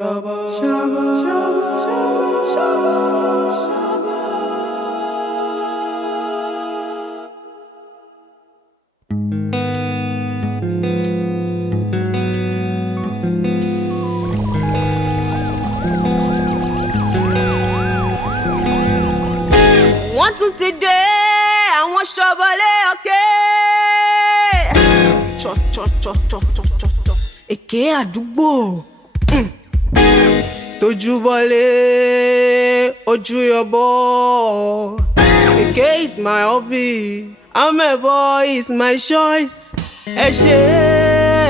Sọbọ, sọbọ, sọbọ, sọbọ, sọbọ, sọbọ. Wọ́n tún ti dé àwọn ṣọ̀bọ̀lé ọ̀kẹ́. Chọ. Èké àdúgbò. Tójú bọ́lé, ojú yọbọ. Èké is my hobby. Amẹ̀bọ is my choice. Ẹ ṣe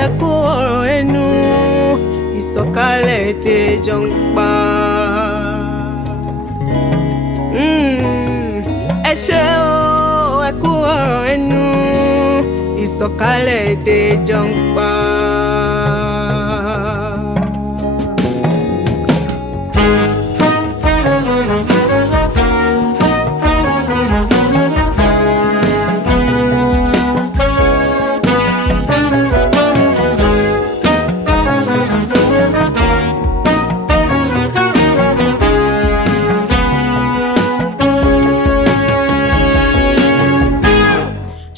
é kó ọ̀rọ̀ ẹnu. Ìsọ̀kalẹ̀ ètè jọ ń pa. Ẹ ṣé o, ẹ kú ọ̀rọ̀ ẹnu. Ìsọ̀kalẹ̀ èdè jọ ń pa.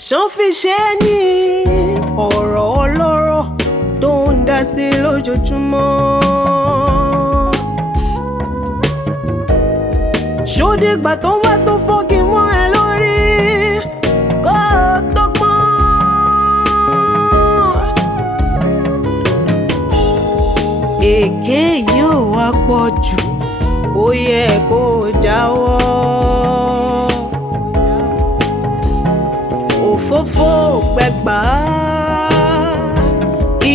Ṣán fi ṣe ní ọ̀rọ̀ ọlọ́rọ̀ tó ń dá sí lójoojúmọ́. Ṣódìgbà tó wá tó fọ́gi mọ́ ẹ lórí kó tó gbọ́n. Èké yóò wá pọ̀ jù, ó yẹ kó jáwọ́. Òfófó gbẹgbà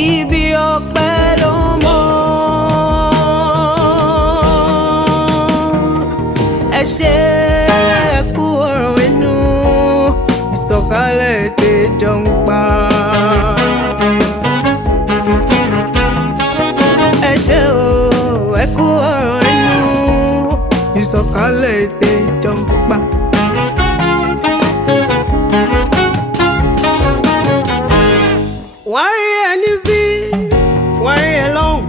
ibi ọpẹ ló mọ. Ẹ ṣe é kú ọ̀rọ̀ ẹnu. Ìsọ̀kalẹ̀ ètè jọ ń pa. Ẹ ṣe o, ẹ kú ọ̀rọ̀ ẹnu. Ìsọ̀kalẹ̀ ètè jọ ń pa. Wọ́n rí ẹ níbí, wọ́n rí ẹ lọ́hùn,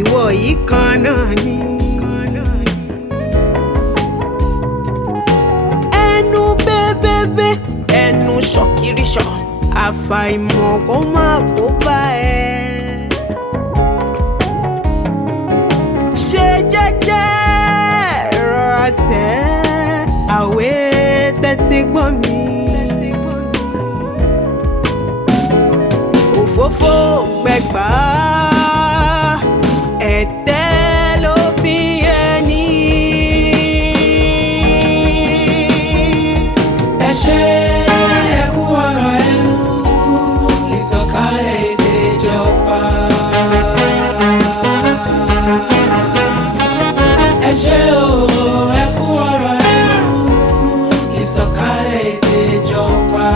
ìwọ yìí kan náà ni. Ẹnu bébébé, ẹnu ṣọ̀kìrìṣọ̀, àfàìmọ̀ kó má kó bá ẹ. Ṣe jẹ́jẹ́ rọra tẹ̀, àwẹ̀ tẹ́tí gbọ́ mi. Òfófó gbẹgbà ẹ̀tẹ́ ló fi ẹni. Ẹ ṣé ẹ kú ọ̀rọ̀ ẹnu. Ìsọ̀kalẹ̀ ètè jọ pa. Ẹ ṣé o, ẹ kú ọ̀rọ̀ ẹnu. Ìsọ̀kalẹ̀ ètè jọ pa.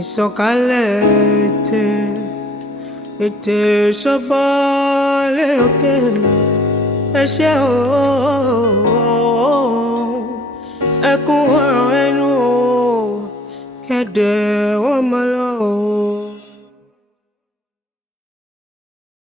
Ìsọ̀kalẹ̀ ètè ṣọ̀bọ̀lé ọ̀kẹ́. Ẹ ṣé o, ẹ kú ọ̀rọ̀ ẹnu o, kẹ́dẹ̀ wọ́n mọ́ lọ.